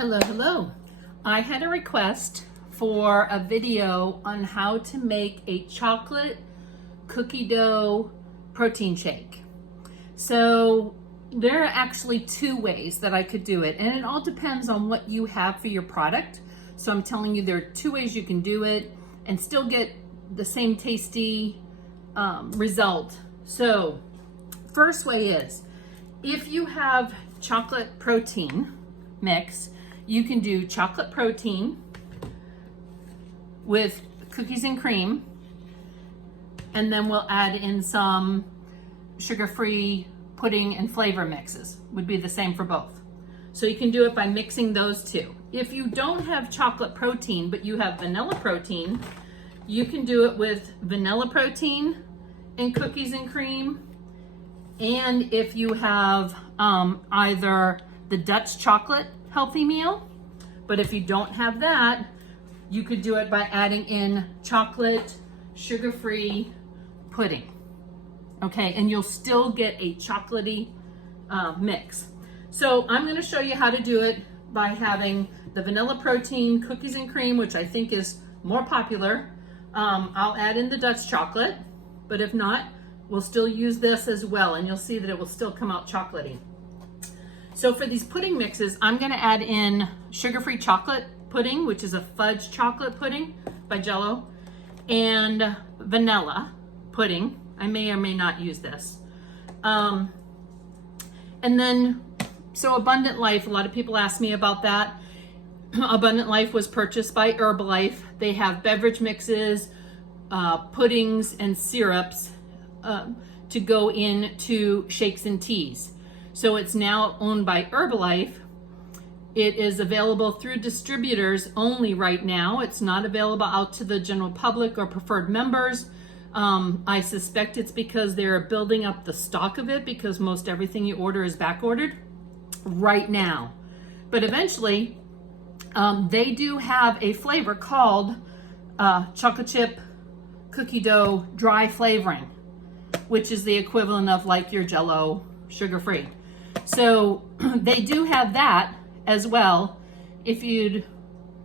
Hello. I had a request for a video on how to make a chocolate cookie dough protein shake. So there are actually two ways that I could do it, and it all depends on what you have for your product. So I'm telling you there are two ways you can do it and still get the same tasty result. So first way is, if you have chocolate protein mix, you can do chocolate protein with cookies and cream, and then we'll add in some sugar-free pudding and flavor mixes. Would be the same for both. So you can do it by mixing those two. If you don't have chocolate protein, but you have vanilla protein, you can do it with vanilla protein and cookies and cream. And if you have either the Dutch chocolate healthy meal, but if you don't have that, you could do it by adding in chocolate sugar-free pudding. Okay, and you'll still get a chocolatey mix. So I'm going to show you how to do it by having the vanilla protein cookies and cream, which I think is more popular. I'll add in the Dutch chocolate, but if not, we'll still use this as well, and you'll see that it will still come out chocolatey. So for these pudding mixes, I'm going to add in sugar-free chocolate pudding, which is a fudge chocolate pudding by Jell-O, and vanilla pudding. I may or may not use this. And then, so Abundant Life, a lot of people ask me about that. Abundant Life was purchased by Herbalife. They have beverage mixes, puddings, and syrups to go into shakes and teas. So it's now owned by Herbalife. It is available through distributors only right now. It's not available out to the general public or preferred members. I suspect it's because they're building up the stock of it, because most everything you order is back ordered right now. But eventually, they do have a flavor called chocolate chip cookie dough dry flavoring, which is the equivalent of like your Jell-O sugar-free. So they do have that as well if you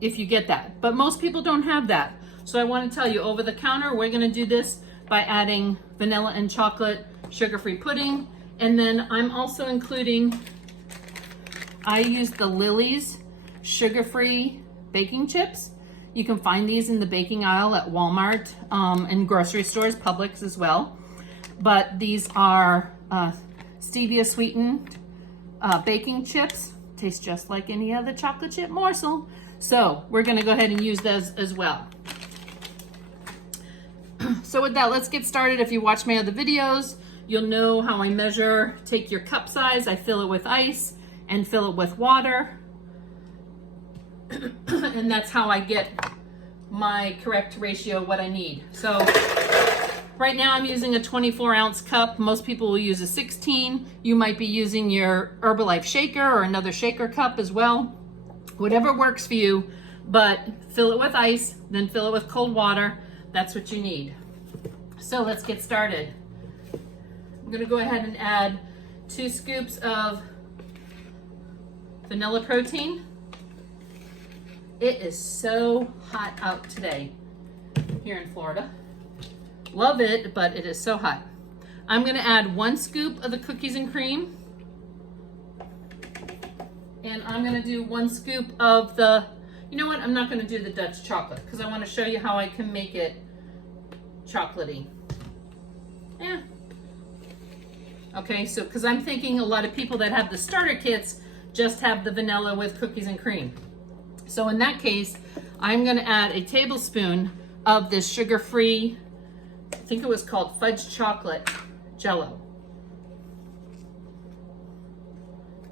get that, but most people don't have that. So I want to tell you, over the counter, we're going to do this by adding vanilla and chocolate sugar-free pudding. And then I'm also including, I use the Lily's sugar-free baking chips. You can find these in the baking aisle at Walmart and grocery stores, Publix as well. But these are stevia sweetened baking chips. Taste just like any other chocolate chip morsel. So we're going to go ahead and use those as well. So with that, let's get started. If you watch my other videos, you'll know how I measure. Take your cup size, I fill it with ice and fill it with water. And that's how I get my correct ratio of what I need. So right now I'm using a 24-ounce cup. Most people will use a 16. You might be using your Herbalife shaker or another shaker cup as well. Whatever works for you, but fill it with ice, then fill it with cold water. That's what you need. So let's get started. I'm gonna go ahead and add 2 scoops of vanilla protein. It is so hot out today here in Florida. Love it, but it is so hot. I'm gonna add 1 scoop of the cookies and cream. And I'm gonna do 1 scoop of the, you know what, I'm not gonna do the Dutch chocolate because I wanna show you how I can make it chocolatey. Yeah. Okay, so because I'm thinking a lot of people that have the starter kits just have the vanilla with cookies and cream. So in that case, I'm gonna add a tablespoon of this sugar-free, I think it was called fudge chocolate Jell-O.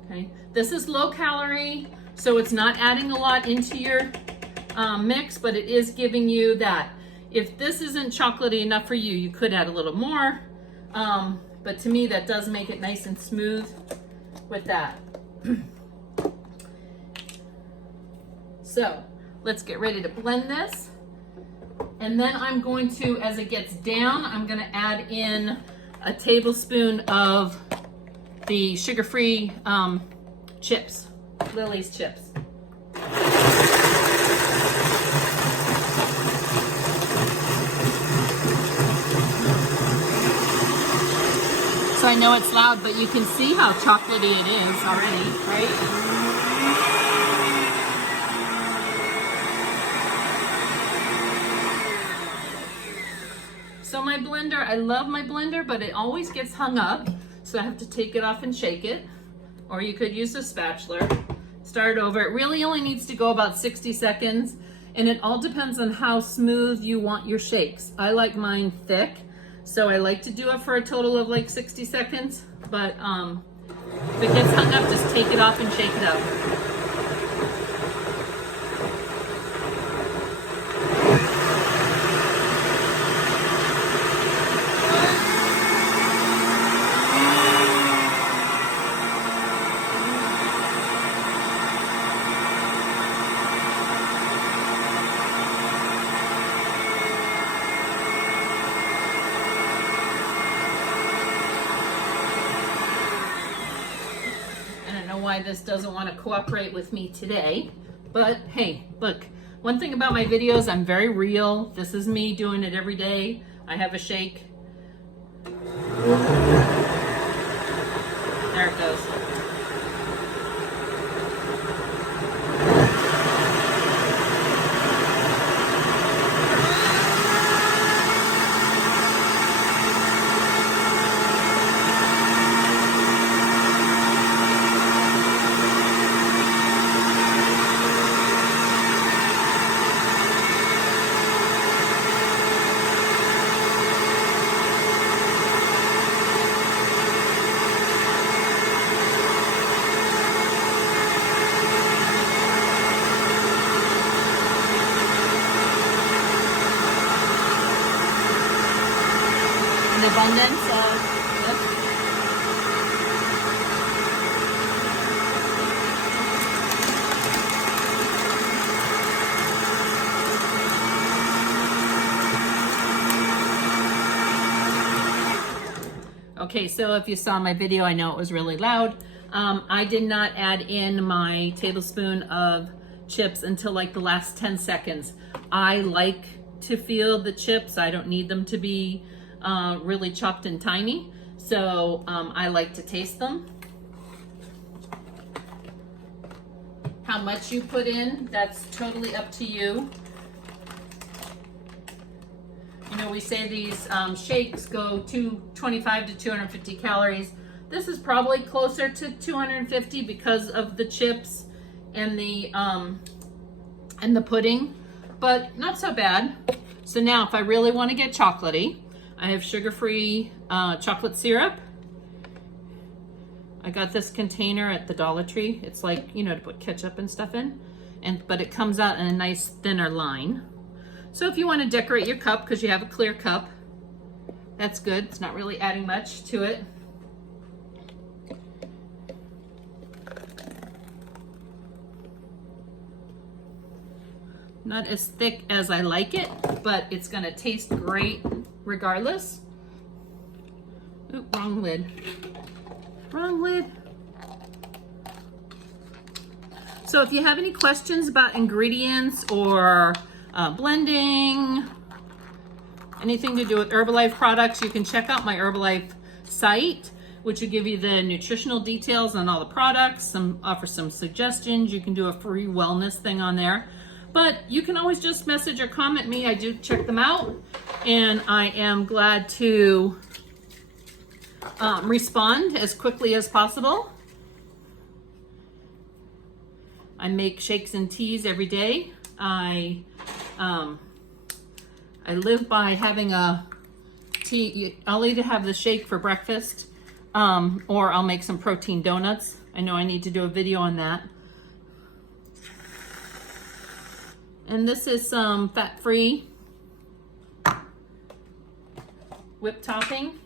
Okay, this is low calorie, so it's not adding a lot into your mix, but it is giving you that. If this isn't chocolatey enough for you, you could add a little more, but to me that does make it nice and smooth with that. So let's get ready to blend this. And then I'm going to, as it gets down, I'm going to add in a tablespoon of the sugar-free chips, Lily's chips. I know it's loud, but you can see how chocolatey it is already, right? So my blender, I love my blender, but it always gets hung up. So I have to take it off and shake it. Or you could use a spatula. Start over. It really only needs to go about 60 seconds. And it all depends on how smooth you want your shakes. I like mine thick. So I like to do it for a total of like 60 seconds. But if it gets hung up, just take it off and shake it up. Why this doesn't want to cooperate with me today, but hey, look, one thing about my videos, I'm very real. This is me doing it every day. I have a shake. There it goes. Abundance of Okay, so if you saw my video, I know it was really loud. I did not add in my tablespoon of chips until like the last 10 seconds. I like to feel the chips. I don't need them to be really chopped and tiny. So I like to taste them. How much you put in, that's totally up to you. You know, we say these shakes go 225 to 250 calories. This is probably closer to 250 because of the chips and the pudding, but not so bad. So now if I really want to get chocolatey, I have sugar-free chocolate syrup. I got this container at the Dollar Tree. It's like, you know, to put ketchup and stuff in, but it comes out in a nice thinner line. So if you want to decorate your cup because you have a clear cup, that's good. It's not really adding much to it. Not as thick as I like it, but it's gonna taste great regardless. Oop, wrong lid. Wrong lid. So if you have any questions about ingredients or blending, anything to do with Herbalife products, you can check out my Herbalife site, which will give you the nutritional details on all the products, offer some suggestions. You can do a free wellness thing on there. But you can always just message or comment me. I do check them out, and I am glad to respond as quickly as possible. I make shakes and teas every day. I live by having a tea. I'll either have the shake for breakfast, or I'll make some protein donuts. I know I need to do a video on that. And this is some fat-free whipped topping.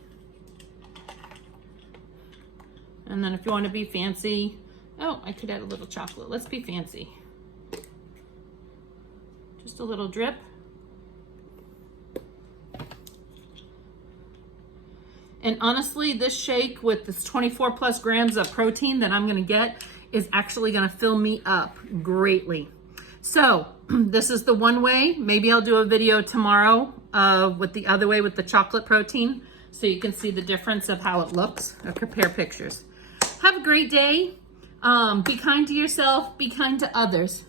And then if you want to be fancy, oh, I could add a little chocolate. Let's be fancy. Just a little drip. And honestly, this shake with this 24 plus grams of protein that I'm going to get is actually going to fill me up greatly. So this is the one way. Maybe I'll do a video tomorrow with the other way with the chocolate protein. so you can see the difference of how it looks, or compare pictures. Have a great day. Be kind to yourself, be kind to others.